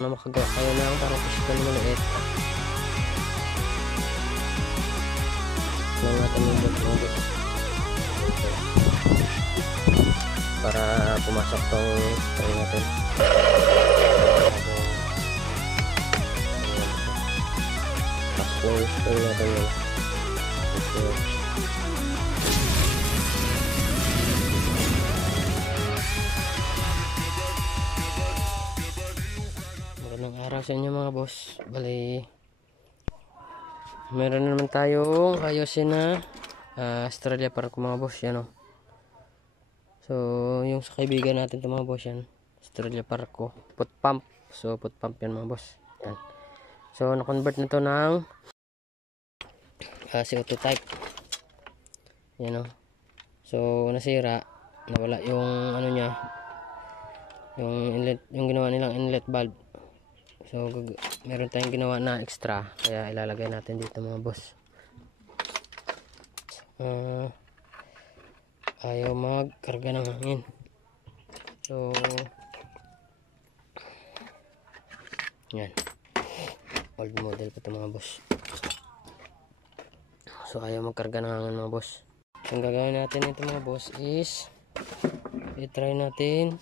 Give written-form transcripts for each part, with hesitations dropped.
na makagawa kayo ng parang piston maliit. Lang natin yung bot para pumasok tong spray natin. Pasok na yung spray natin yun. Magandang araw sa inyo mga boss. Bali, meron naman tayong ayusin na Australia Park mga boss. Yan o. So, yung sa kaibigan natin ito mga boss yan. Australia Park ko. Foot pump. So, foot pump yan mga boss. Yan. So, na-convert na ito ng CO2 type. Yan o. So, nasira. Nawala yung ano niya. Yung inlet, yung ginawa nilang inlet valve. So, meron tayong ginawa na extra. Kaya ilalagay natin dito mga boss. Ayaw magkarga ng hangin. So, yan. Old model pa ito mga boss. So, ayaw magkarga ng hangin mga boss. Ang gagawin natin ito mga boss is i-try natin.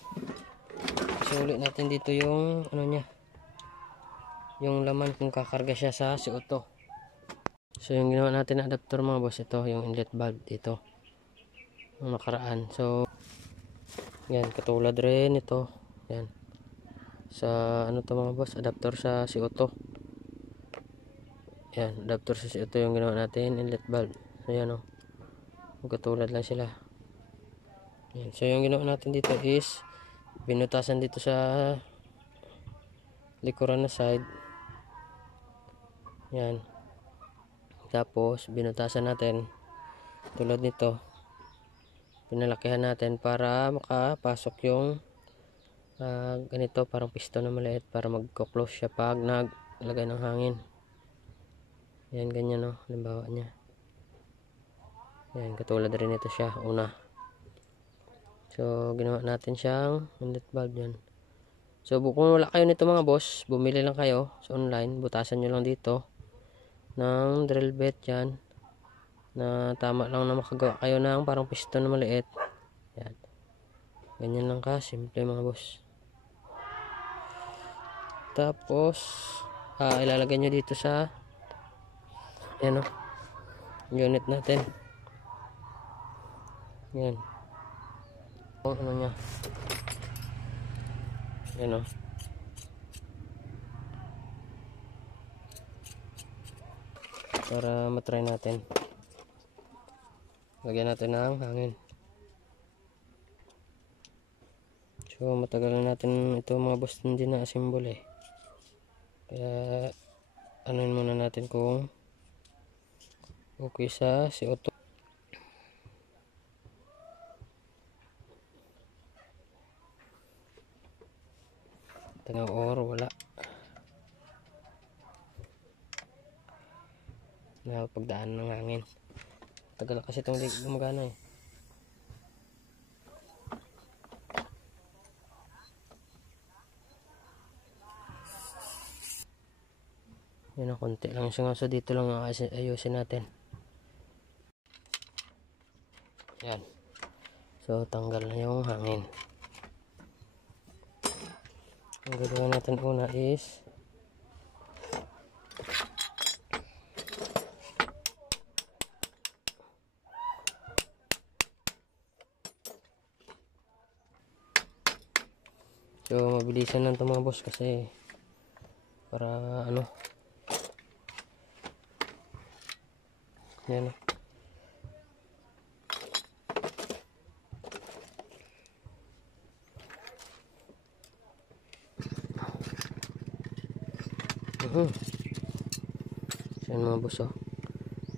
Isulit natin dito yung ano niya. Yung laman kung kakarga siya sa CO2. So, yung ginawa natin na adapter mga boss, ito yung inlet valve dito. Yung nakaraan. So, yan, katulad rin ito. Yan. Sa ano to mga boss, adapter sa CO2. Yan, adapter sa CO2 yung ginawa natin, inlet valve. So, yan o. Katulad lang sila. Yan. So, yung ginawa natin dito is binutasan dito sa likuran na side. Yan. Tapos, binutasan natin tulad nito. Pinalakihan natin para makapasok yung ganito, parang piston na maliit para mag-close siya pag naglagay ng hangin. Yan, ganyan o. Halimbawa niya. Yan, katulad rin ito siya. Una. So, ginawa natin siyang inlet valve yan. So, kung wala kayo nito mga boss, bumili lang kayo sa online. Butasan nyo lang dito ng drill bit yan. Na tama lang na makagawa kayo ng parang piston na maliit. Yan. Ganyan lang ka. Simple mga boss. Tapos, ilalagay nyo dito sa yan o. Unit natin. Yan. Ano niya. Yan o. Para matry natin. Lagyan natin ng hangin. So matagal na natin ito mga boss hindi na assemble eh. Kaya anuin muna natin kung okay sa CO2. Tanaw or wala. Nakapagdaan ng hangin. Tagal kasi itong gumagana eh. Yan ang konti lang siya. So dito lang ayusin natin. Yan. So tanggal na yung hangin. Ang gagawin natin una is so mabilisan lang ito mga boss kasi para ano yan o. So yan mga boss o.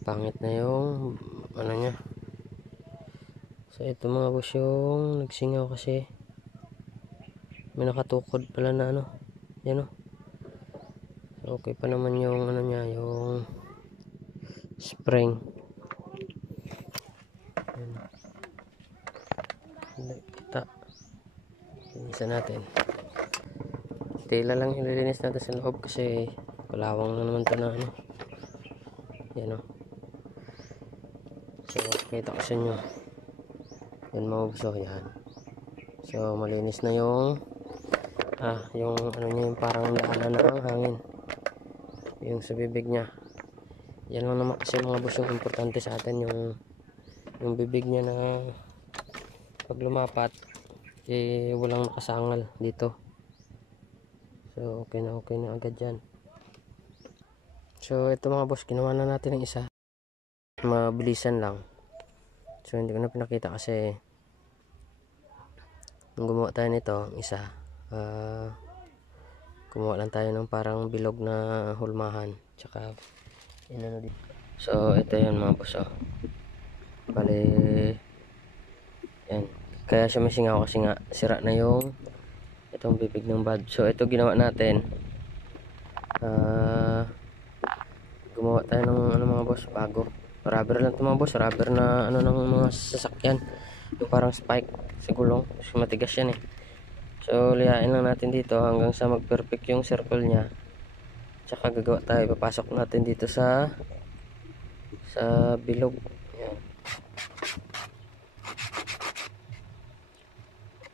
Pangit na yung ano nya. So ito mga boss yung nagsingaw kasi may nakatukod pala na ano. Yan o. So okay pa naman yung ano nya, yung spring. Yan. Hindi kita. Isa natin. tela lang ililinis natin sa loob kasi palawang na naman to na ano. Yan o. So kita ko sa inyo. Yan mga boss, yan. So malinis na yung ano niya, yung parang daanan ng hangin yung sa bibig niya. Yan lang naman kasi mga boss yung importante sa atin, yung bibig niya na pag lumapat walang nakasangal dito. So okay na agad yan. So ito mga boss, ginawa na natin ng isa, mabilisan lang. So hindi ko na pinakita kasi nung gumawa tayo nito isa, gumawa lang tayo ng parang bilog na hulmahan tsaka inano dito. So ito yun mga boss, bale yan, kaya siya may singaw kasi nga sira na yung itong bibig ng valve. So ito ginawa natin, gumawa tayo ng ano mga boss, bago rubber lang ito mga boss, rubber na ano ng mga sasakyan, yung parang spike sa gulong kasi matigas yan eh. So lihain lang natin dito hanggang sa mag perfect yung circle nya, tsaka gagawa tayo, papasok natin dito sa bilog. Yan.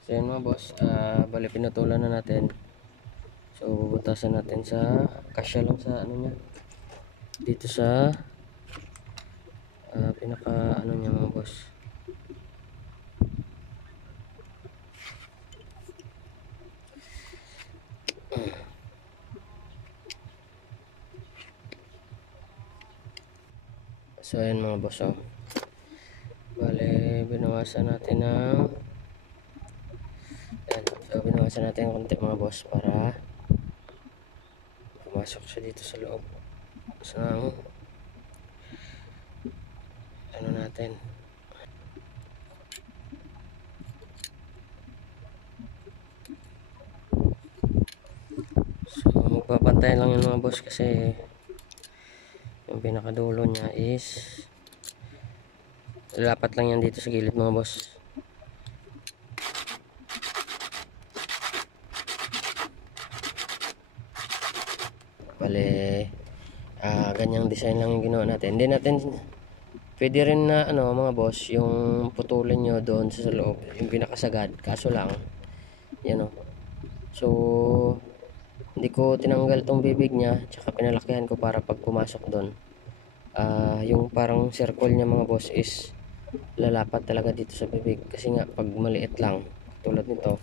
So yan mga boss, bali pinutulan na natin. So bubutasan natin sa kasya lang sa ano nya dito sa pinaka ano nya mga boss. So ayan mga boss, bale binawasan natin ng ayan. So binawasan natin ng konti mga boss para pumasok siya dito sa loob sa ano natin. So magbabantay lang yun mga boss kasi yung pinakadulo nya is lapat lang yan dito sa gilid mga boss. Bale ganyang design lang yung ginawa natin. Hindi natin pwede rin na ano mga boss, yung putulin nyo doon sa loob yung pinakasagad, kaso lang yan o. So hindi ko tinanggal tong bibig nya tsaka pinalakihan ko para pag pumasok doon, yung parang circle nya mga boss is lalapat talaga dito sa bibig kasi nga pag maliit lang tulad nito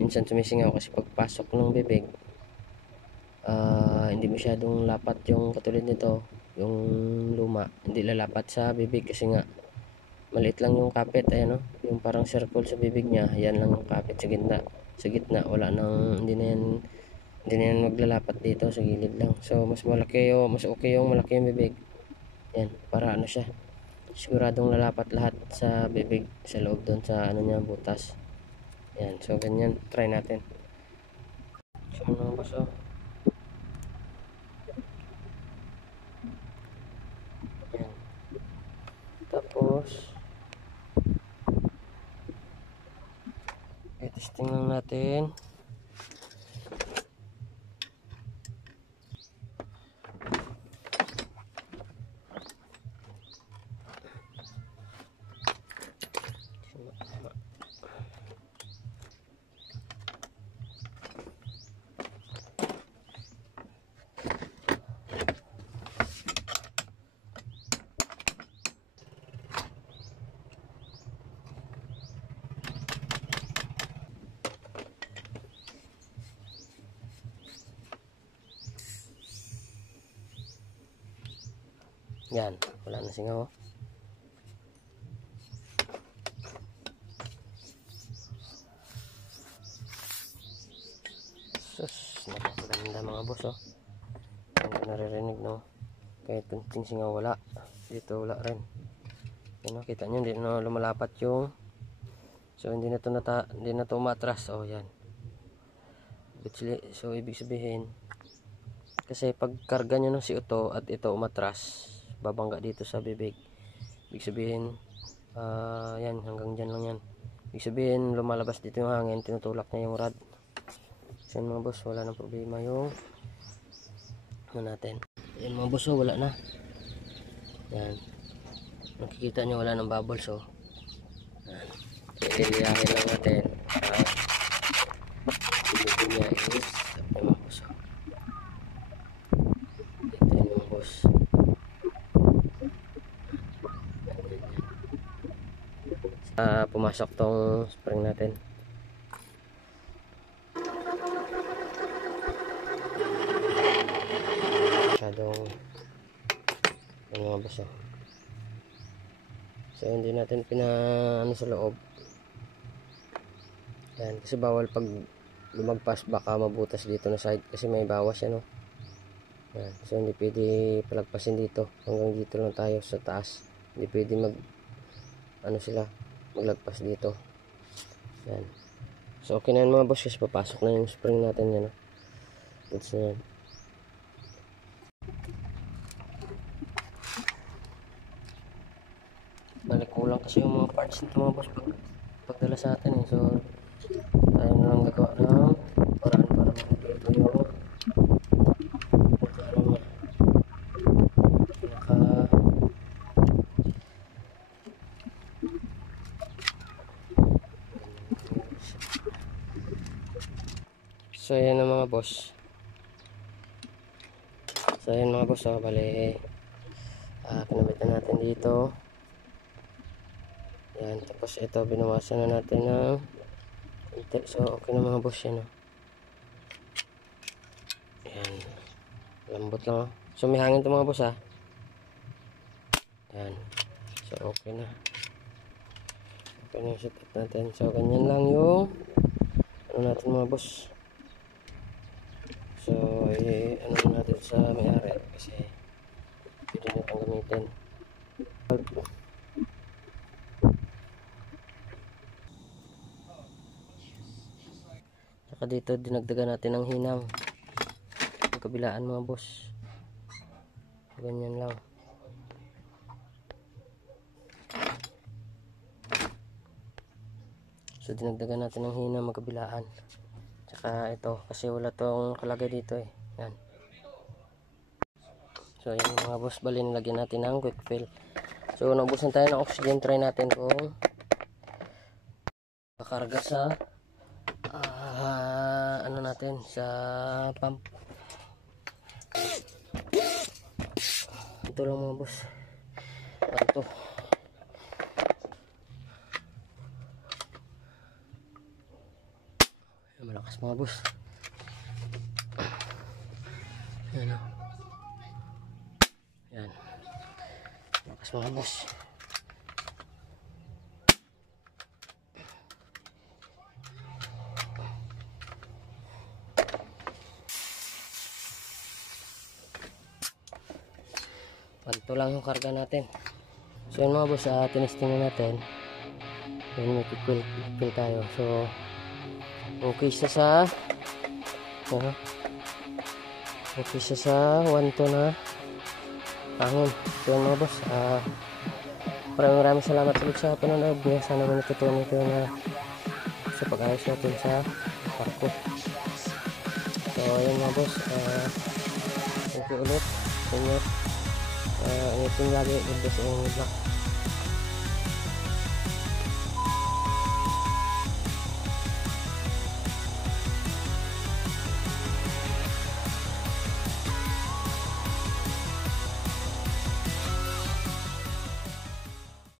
minsan sumisingaw kasi pagpasok ng bibig hindi masyadong lapat yung katulad nito, yung luma hindi lalapat sa bibig kasi nga maliit lang yung kapit. Ayan o, yung parang circle sa bibig nya, yan lang yung kapit sa gitna wala nang, hindi na yan maglalapat dito sa gilid lang. So mas malaki mas okay yung malaki yung bibig yan para ano siya, siguradong lalapat lahat sa bibig sa loob doon sa ano nya butas. Yan, so ganyan try natin. So ano ba, so yan, tapos testing lang natin. Yan, wala na singaw. Sus, napakaganda mga boss Hindi ko naririnig no. Kahit kunting singaw wala. Dito wala rin. Yan kita nyo, hindi na lumalapat yung, so hindi na to umatras. Yan. So ibig sabihin kasi pag karga nyo ng CO2 at ito umatras, babangga dito sa bibig, ibig sabihin yan, hanggang dyan lang yan. Ibig sabihin lumalabas dito yung hangin, tinutulak niya yung rod. So yun mga boss, wala nang problema yung ano natin. Yan mga boss, wala na. Yan. Nakikita nyo wala nang bubbles oh. Yan. Ililiyahin lang natin. Ito niya is ito mga boss oh. Ito yun mga boss. Pumasok tong spring natin. Masyadong ano mga boss oh. So hindi natin ano sa loob. Yan, kasi bawal pag lumagpas baka mabutas dito na side kasi may bawas yan oh. Yan, so hindi pwede palagpasin dito, hanggang dito lang tayo sa taas. Hindi pwede maglagpas dito. Yan. So okay na yan mga boss, kasi papasok na yung spring natin yan oh. Goods na yan. Balik kulang kasi yung mga parts nito mga boss pagdala sa atin eh. So tayo na lang gagawa ng paraan para makapito yung so yan na mga boss. So yan mga boss oh, bali kinabit na natin dito. Yan, tapos ito binawasan na natin ng konti. So okay na mga boss yan oh. Yan, lambot lang oh. So may hangin ito mga boss ah. Yan, so okay na. Okay na yung setup natin. So ganyan lang yung ano natin mga boss. So ano natin sa may-ari kasi pwede nyo pang gamitin. Saka dito dinagdagan natin ng hinang ang kabilaan mga boss. Ganyan lang. So dinagdagan natin ng hinang magkabilaan. Tsaka ito kasi wala tong kalagay dito eh. Yan. So yun mga boss, bali nilagyan natin ng quick fill. So naubusan tayo ng oxygen, try natin kung kakarga sa ano natin sa pump. Ito lang mga boss. Ito. Malakas mga boss. Yan o. Yan. Malakas mga boss. Panto lang yung karga natin. So yun mga boss, tinesting na natin. Yun, may kikwil tayo. So okay siya sa okay siya sa 1 to na hangin. So yun mga boss, maraming salamat ulit sa panonood. Sana mo natutunan ito na sa pag-ayos natin sa parko. So yun mga boss, thank you ulit sa inyo. Ingatin lagi, good sa inyong vlog.